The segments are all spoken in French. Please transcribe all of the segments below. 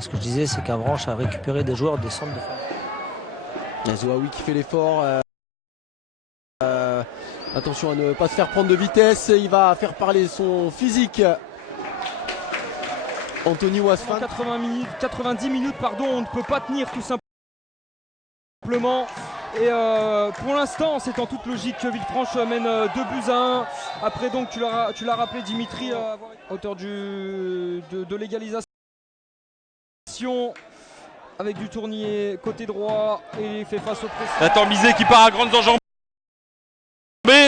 Ce que je disais, c'est qu'Avranches a récupéré des joueurs des centres de formation. Zouaoui qui fait l'effort. Attention à ne pas se faire prendre de vitesse. Il va faire parler son physique. Anthony Wasfan. 90 minutes, pardon, on ne peut pas tenir tout simplement. Et pour l'instant, c'est en toute logique que Villefranche mène 2-1. Après, donc, tu l'as rappelé, Dimitri, auteur de l'égalisation avec du Tournier côté droit et il fait face au pressing. Nathan Bizet qui part à grandes enjambées.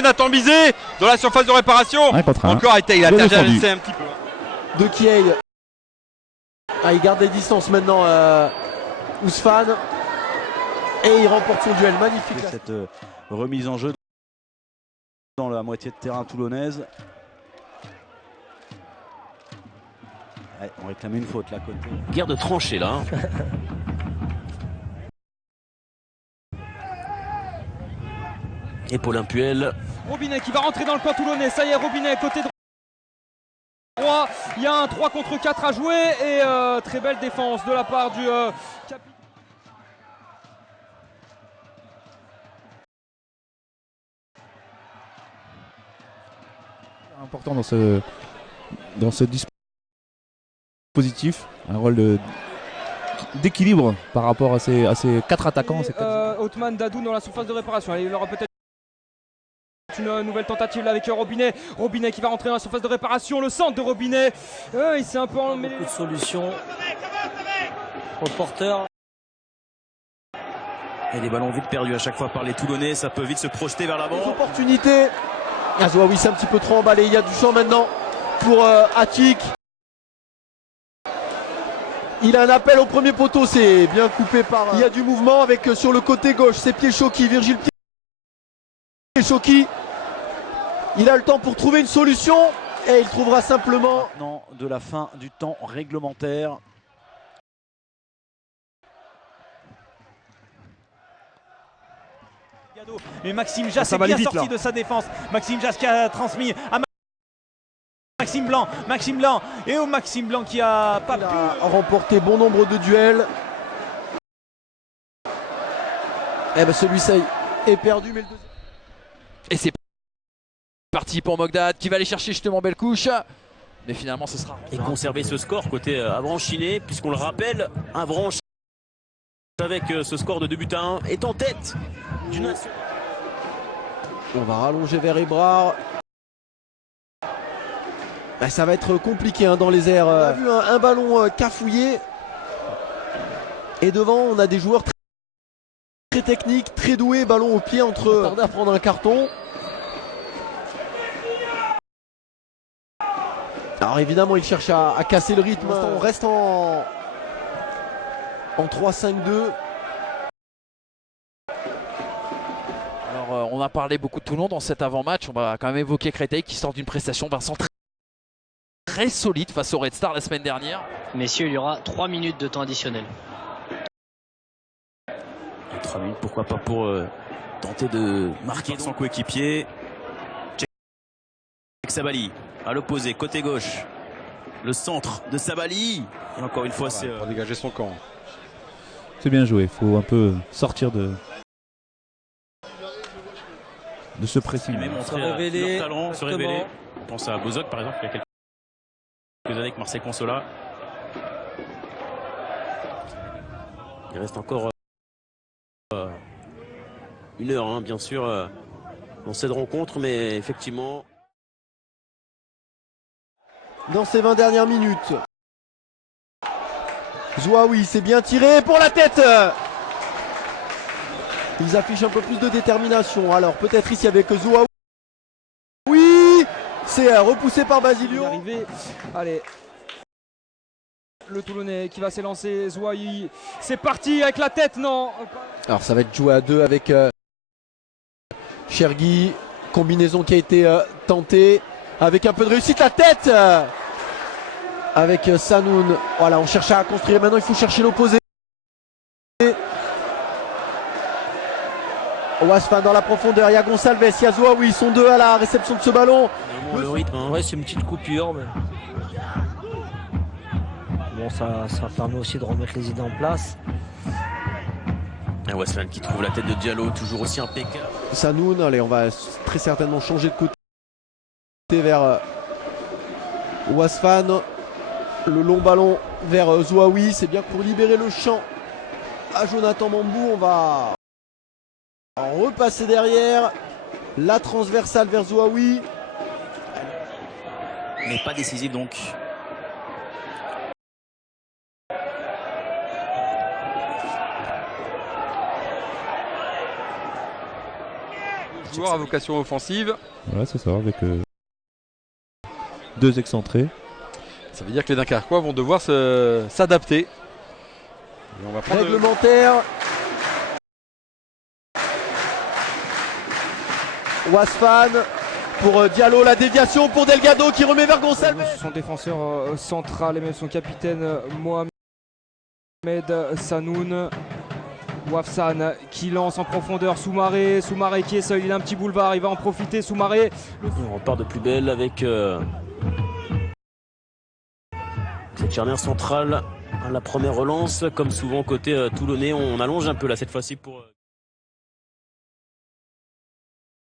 Nathan Bizet dans la surface de réparation. Encore été, il a tergiversé un petit peu. De Kiei. Il garde les distances maintenant. Ousfane. Et il remporte son duel, magnifique. Cette remise en jeu dans la moitié de terrain toulonnaise. Ouais, on réclame une faute là côté. Guerre de tranchées là. Et Paulin Puel. Robinet qui va rentrer dans le camp toulonnais. Ça y est, Robinet côté droit. Il y a un 3 contre 4 à jouer et très belle défense de la part du capitaine. Important dans ce dispositif, un rôle d'équilibre par rapport à ces 4 attaquants. Othman Dadou dans la surface de réparation. Allez, il aura peut-être une nouvelle tentative là avec Robinet. Robinet qui va rentrer dans la surface de réparation. Le centre de Robinet. Il s'est un peu emmêlé. Beaucoup de solutions pour le porteur. Et des ballons vite perdus à chaque fois par les Toulonnais. Ça peut vite se projeter vers l'avant. Opportunité. Zouaoui c'est un petit peu trop emballé. Il y a du champ maintenant pour Atik. Il a un appel au premier poteau. C'est bien coupé par. Il y a du mouvement avec sur le côté gauche. C'est Pied-Choki. Virgile Pied-Choki. Il a le temps pour trouver une solution. Et il trouvera simplement. Maintenant de la fin du temps réglementaire. Mais Maxime Jas est bien sorti de sa défense. Maxime Jas qui a transmis à Maxime Blanc. Maxime Blanc. Et au Maxime Blanc qui a pas pu remporter bon nombre de duels. Et ben celui-ci est perdu. Mais le deuxième. Et c'est parti pour Mogdad qui va aller chercher justement Belkouche. Mais finalement ce sera. Et conserver ce score côté Avranchiné, puisqu'on le rappelle, Avranches avec ce score de 2-1 est en tête du national. On va rallonger vers Ebrard. Ça va être compliqué dans les airs. On a vu un ballon cafouillé. Et devant, on a des joueurs très techniques, très doués. Ballon au pied entre. Tarder à prendre un carton. Alors évidemment, il cherche à casser le rythme. On reste en 3-5-2. On a parlé beaucoup de Toulon dans cet avant-match. On va quand même évoquer Créteil qui sort d'une prestation, Vincent, très solide face au Red Star la semaine dernière. Messieurs, il y aura 3 minutes de temps additionnel. 3 minutes, pourquoi pas pour tenter de marquer son coéquipier. Sabali à l'opposé, côté gauche. Le centre de Sabali. Et encore une fois, c'est pour dégager son camp. C'est bien joué. Il faut un peu sortir de ce pressing. Se révéler, leur talent, se révéler. On pense à Bozoc par exemple, il y a quelques années avec Marseille Consola. Il reste encore 1 heure, bien sûr, dans cette rencontre, mais effectivement. Dans ces 20 dernières minutes. Zouaoui s'est bien tiré pour la tête. Ils affichent un peu plus de détermination. Alors peut-être ici avec Zouaoui. Oui, c'est repoussé par Basilio. Allez. Le Toulonnais qui va s'élancer. Zouaoui. C'est parti avec la tête, non. Alors ça va être joué à 2 avec Chergui. Combinaison qui a été tentée. Avec un peu de réussite, la tête avec Sanoun. Voilà, on cherche à construire. Maintenant, il faut chercher l'opposé. Wasfan dans la profondeur. Il y a Gonçalves, il y a Zouaoui. Ils sont 2 à la réception de ce ballon. Le rythme, ouais, c'est une petite coupure. Mais Bon, ça permet aussi de remettre les idées en place. Un Wasfan qui trouve la tête de Diallo, toujours aussi impeccable. Sanoun, allez, on va très certainement changer de côté vers Wasfan. Le long ballon vers Zouaoui, c'est bien pour libérer le champ à Jonathan Mambou. On va repasser derrière. La transversale vers Zouaoui. Mais pas décisif donc. Joueur à vocation offensive. Voilà, c'est ça, avec 2 excentrés. Ça veut dire que les Dunkerquois vont devoir s'adapter. On va prendre réglementaire. Wasfan pour Diallo, la déviation pour Delgado qui remet vers Gonçalves. Son défenseur central et même son capitaine Mohamed Sanoun. Wafsan qui lance en profondeur Soumaré qui est seul, il a un petit boulevard, il va en profiter Soumaré. On repart de plus belle avec cette charnière centrale à la première relance. Comme souvent côté toulonnais, on allonge un peu là cette fois-ci pour...